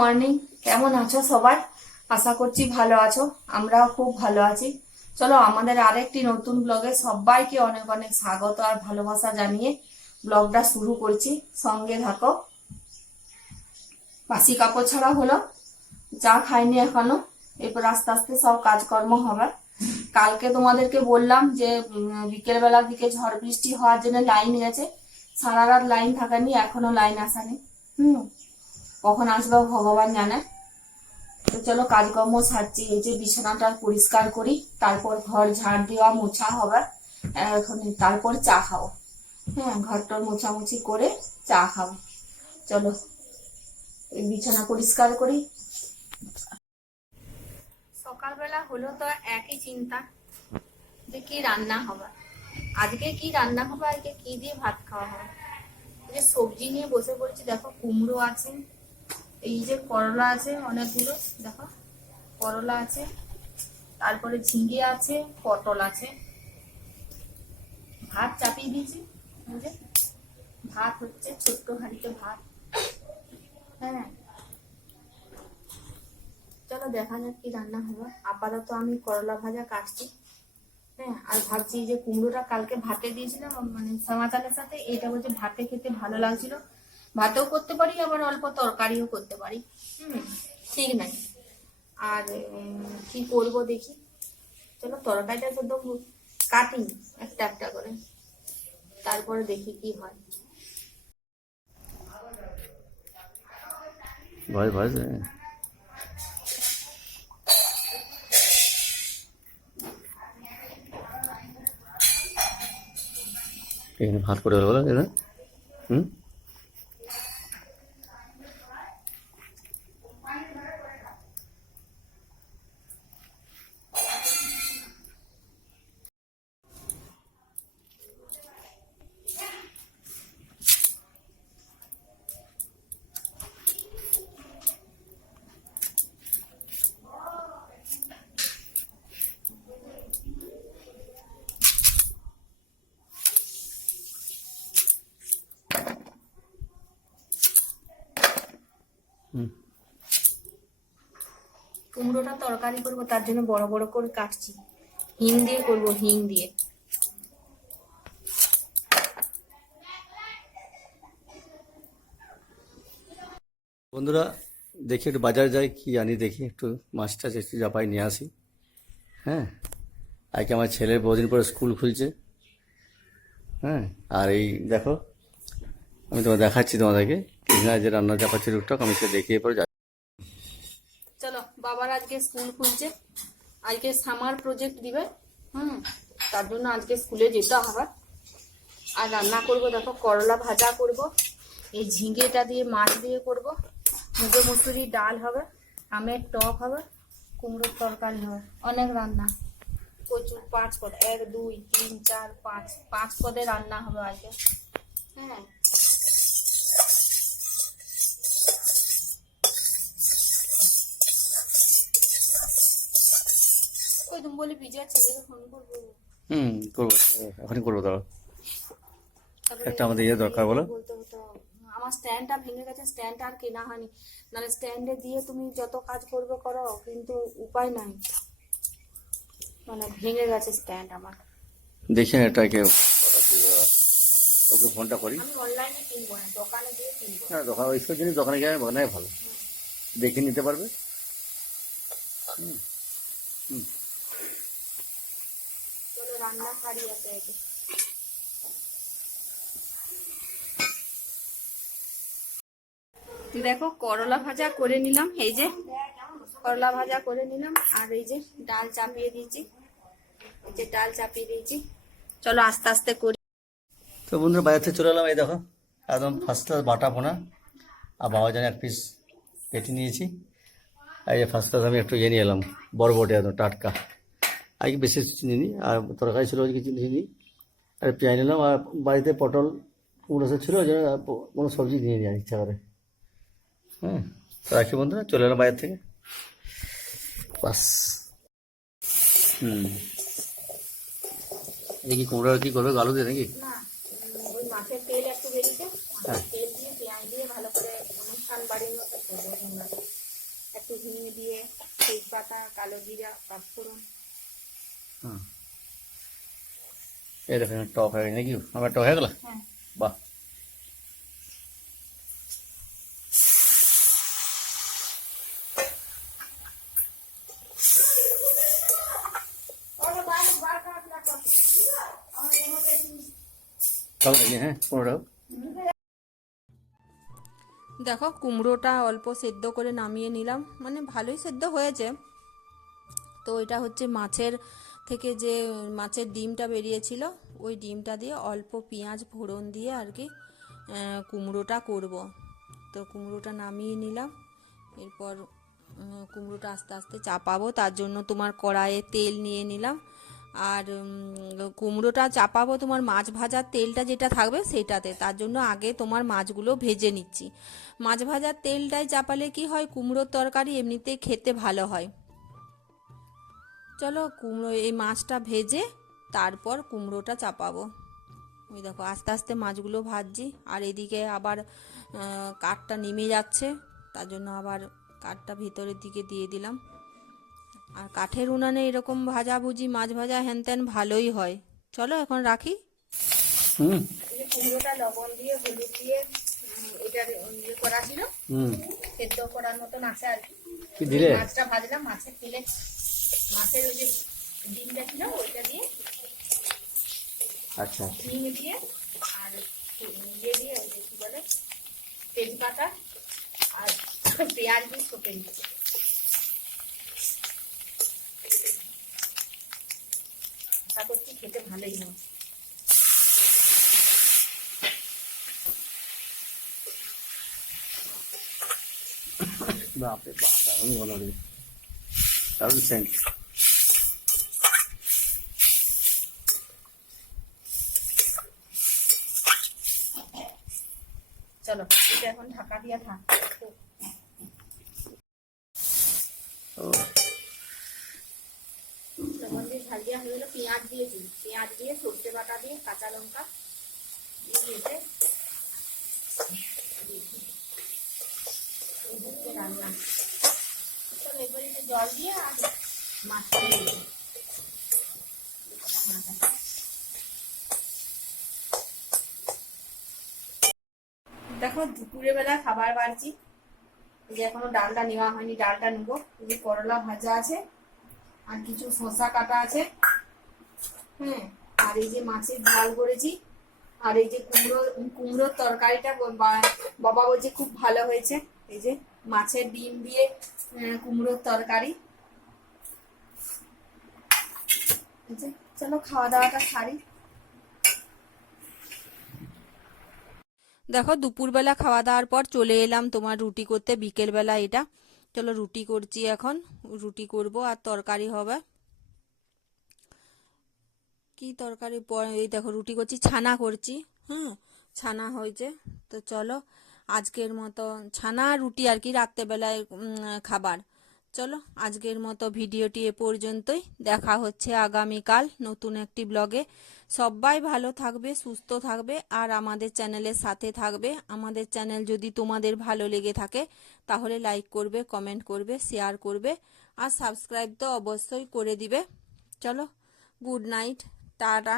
Morning কেমন আছো সবাই আশা করছি ভালো আছো। আমরাও খুব ভালো আছি। চলো, আমাদের আরেকটি নতুন ব্লগে সবাইকে অনেক অনেক স্বাগত আর ভালোবাসা জানিয়ে ব্লগটা শুরু করছি। সঙ্গে থাকো। বাসি কাপড় ছাড়া হলো চা খাইনি এখনও। এরপর আস্তে আস্তে সব কাজকর্ম হবে। কালকে তোমাদেরকে বললাম যে বিকেলবেলার দিকে ঝড় বৃষ্টি হওয়ার জন্য লাইন গেছে সারা রাত লাইন থাকেনি, এখনও লাইন আসেনি। হুম। কখন আসবে ভগবান জানে? তো চলো কাজকর্ম সারছি, এই যে বিছানাটা পরিষ্কার করি, তারপর ঘর ঝাড় দেওয়া মোছা হবে। এখন তারপর চা খাও হ্যাঁ ঘরটার মোছামুছি করে চা খাও চলো, এই বিছানা পরিষ্কার করি। সকালবেলা হলো তো একই চিন্তা, যে কি রান্না হবে? আজকে কি রান্না হবে, আজকে কি দিয়ে ভাত খাওয়া হবে? যে সবজি নিয়ে বসে পড়েছি, দেখো কুমড়ো আছে এই যে করলা আছে অনেকগুলো, দেখো। করলা আছে, তারপরে ঝিঙ্গে আছে, পটল আছে। ভাত চাপিয়ে দিয়েছি যে। ভাত হচ্ছে ছোট্ট হাঁড়িতে ভাত। হ্যাঁ। চলো দেখা যাক কি রান্না হবে। আপাতত আমি করলা ভাজা কাটছি। হ্যাঁ আর ভাবছি যে কুমড়োটা কালকে ভাতে দিয়েছিলাম মানে সামা সাথে এটা বলছে ভাতে খেতে ভালো লাগছিল। ভাতেও করতে পারি, আবার অল্প তরকারিও করতে পারি। হুম, ঠিক নাই। আর কি করব দেখি। চলো তরকারিটা দেবো কাটি একটা একটা করে। তারপরে দেখি কি হয়। ভয় ভয়। এখানে ভাত করে হলো হুম? কুমড়োটা তরকারি করব, তার জন্য বড় বড় করে কাটছি। হিং দিয়ে করব, হিং দিয়ে। বন্ধুরা, দেখি একটু বাজার যাই, কি আনি দেখি, একটু মাছ টাছ একটু জাপাই নিয়ে আসি। হ্যাঁ আজকে আমার ছেলের বহুদিন পরে স্কুল খুলছে। হ্যাঁ আর এই দেখো, আমি তোমার দেখাচ্ছি তোমাদেরকে যে রান্না চাপাচ্ছি টুকটাক, আমি সে দেখিয়ে পরে চলো, বাবার আজকে স্কুল খুলছে। আজকে সামার প্রজেক্ট দিবে, হুম? তার জন্য আজকে স্কুলে যেতে হবে। আর রান্না করব, দেখো, করলা ভাজা করব, এই ঝিঙ্গেটা দিয়ে, মাছ দিয়ে করব। মুগো মুসুরি ডাল হবে, আমের টক হবে, কুমড়োর তরকারি হবে, অনেক রান্না। প্রচুর পাঁচ পদ, এক, দুই, তিন, চার, পাঁচ পাঁচ পদে রান্না হবে আজকে। বলি বিজয় ছেলেকে ফোন করব। হুম করব এখনই করব তারপরে একটা আমাদের ইয়ে দরকার বলো। আমার স্ট্যান্ডটা ভেঙে গেছে স্ট্যান্ডটা আর কেনা হয়নি। নাহলে স্ট্যান্ডে দিয়ে তুমি যত কাজ করবে করো কিন্তু উপায় নাই। মানে ভেঙে গেছে স্ট্যান্ড আমার। দেখি এটাকে ওকে ফোনটা করি। আমি অনলাইনে কিনবো না দোকানে দিয়ে কিনবো। হ্যাঁ দোকান ওইসব জিনিস দোকানে গিয়ে বানাই ভালো। দেখে নিতে পারবে। চলো রান্না হারি আছে দেখো করলা ভাজা করে নিলাম, এই যে করলা ভাজা করে নিলাম, আর এই যে ডাল চাপিয়ে দিয়েছি। এই যে ডাল চাপিয়ে দিয়েছি। চলো আস্তে আস্তে করি। তো বন্ধুরা, বাজার থেকে চলে এলাম, এই দেখো, একদম ফার্স্ট ক্লাস বাটা পোনা, আর বাবা জানে এক পিস পেটি নিয়েছি। আর এই যে ফার্স্ট ক্লাস আমি একটু নিয়ে এলাম বড় বড় একদম টাটকা। আজকে বেশি কিছু নিইনি আর তরকারি ছিল কিছু নিইনি আর পেঁয়াজ নিলাম আর বাড়িতে পটল কুমড়ো সব ছিল ওই জন্য কোনো সবজি নিয়ে নিয়ে ইচ্ছা করে। হ্যাঁ রাখি বন্ধুরা চলে এলাম বাজার থেকে। বাস। হুম। দেখি কুমড়ো কি করবে আলু দিয়ে নাকি? একটু বেরিয়েছে মাছের তেল দিয়ে পেঁয়াজ দিয়ে ভালো করে অনুষ্ঠান অনুষ্ঠান বাড়ির মতো করব তোমরা একটু হিং দিয়ে তেজপাতা কালো জিরা পাঁচফোড়ন। হুম এই দেখেন টক হয়ে নাকি? আমার টক হয়ে গেল? হ্যাঁ। বাহ। হ্যাঁ দেখো কুমড়োটা অল্প সেদ্ধ করে নামিয়ে নিলাম। মানে ভালোই সেদ্ধ হয়েছে। তো এটা হচ্ছে মাছের থেকে যে মাছের ডিমটা বেরিয়েছিল, ওই ডিমটা দিয়ে অল্প পেঁয়াজ ফোড়ন দিয়ে আর কি কুমড়োটা করব। তো কুমড়োটা নামিয়ে নিলাম। এরপর কুমড়োটা আস্তে আস্তে চাপাবো। তার জন্য তোমার কড়াইয়ে তেল নিয়ে নিলাম। আর কুমড়োটা চাপাবো তোমার মাছ ভাজার তেলটা যেটা থাকবে সেটাতে। তার জন্য আগে তোমার মাছগুলো ভেজে নিচ্ছি। মাছ ভাজার তেলটাই চাপালে কি হয়, কুমড়োর তরকারি এমনিতেই খেতে ভালো হয়। চলো কুমড়ো এই মাছটা ভেজে তারপর কুমড়োটা চাপাবো। ওই দেখো আস্তে আস্তে মাছগুলো ভাজছি। আর এদিকে আবার কাঠটা নেমে যাচ্ছে। তার জন্য আবার কাঠটা ভিতরের দিকে দিয়ে দিলাম। আর কাঠের উনানে এরকম ভাজাভুজি মাছ ভাজা হ্যান ত্যান ভালোই হয়। চলো এখন রাখি। কুমড়োটা লবণ দিয়ে হলুদ দিয়ে এটা ইয়ে করা ছিল। সেদ্ধ করার মতন আছে আর কি। কি মাছটা ভাজলাম মাছের তেলে মাছের ওই যে ডিমটা ছিল ওইটা দিয়ে আচ্ছা। হিং দিয়ে আর ইয়ে দিয়ে ওই যে কি বলে তেজপাতা আর পেঁয়াজ দিয়ে দিচ্ছি আশা করছি খেতে ভালোই হবে। বাপরে বাপ দারুণ ভালো লাগে দারুণ সেন্ট চলো এটা এখন ঢাকা দিয়ে থাক ও লবণ দিয়ে ঝাল দেওয়া হয়ে গেলো পেঁয়াজ দিয়েছি পেঁয়াজ দিয়ে সর্ষে বাটা দিয়ে কাঁচা লঙ্কা দিয়ে দিয়েছে এই হচ্ছে রান্না চলো এবার একটু জল দিয়ে আর মাছটা দিয়ে দেখো দুপুরে বেলা খাবার বাড়ছি। যে এখনও ডালটা নেওয়া হয়নি, ডালটা নেব। এই যে করলা ভাজা আছে, আর কিছু শসা কাটা আছে। হ্যাঁ আর এই যে মাছের ঝাল করেছি। আর এই যে কুমড়ো, কুমড়োর তরকারিটা বাবা বলছে খুব ভালো হয়েছে। এই যে মাছের ডিম দিয়ে কুমড়োর তরকারি। চলো খাওয়া দাওয়াটা সারি। দেখো, দুপুরবেলা খাওয়া দাওয়ার পর চলে এলাম তোমার রুটি করতে, বিকেলবেলা এটা। চলো, রুটি করছি এখন, রুটি করব আর তরকারি হবে। কি তরকারি এই দেখো, রুটি করছি, ছানা করছি হ্যাঁ ছানা হয়েছে। তো চলো আজকের মতো ছানা রুটি আর কি রাত্রেবেলায় খাবার। চলো, আজকের মতো ভিডিওটি এ পর্যন্তই। দেখা হচ্ছে আগামীকাল নতুন একটি ব্লগে। সবাই ভালো থাকবে, সুস্থ থাকবে আর আমাদের চ্যানেলের সাথে থাকবে। আমাদের চ্যানেল যদি তোমাদের ভালো লেগে থাকে, তাহলে লাইক করবে, কমেন্ট করবে, শেয়ার করবে আর সাবস্ক্রাইব তো অবশ্যই করে দিবে। চলো, গুড নাইট, টাটা।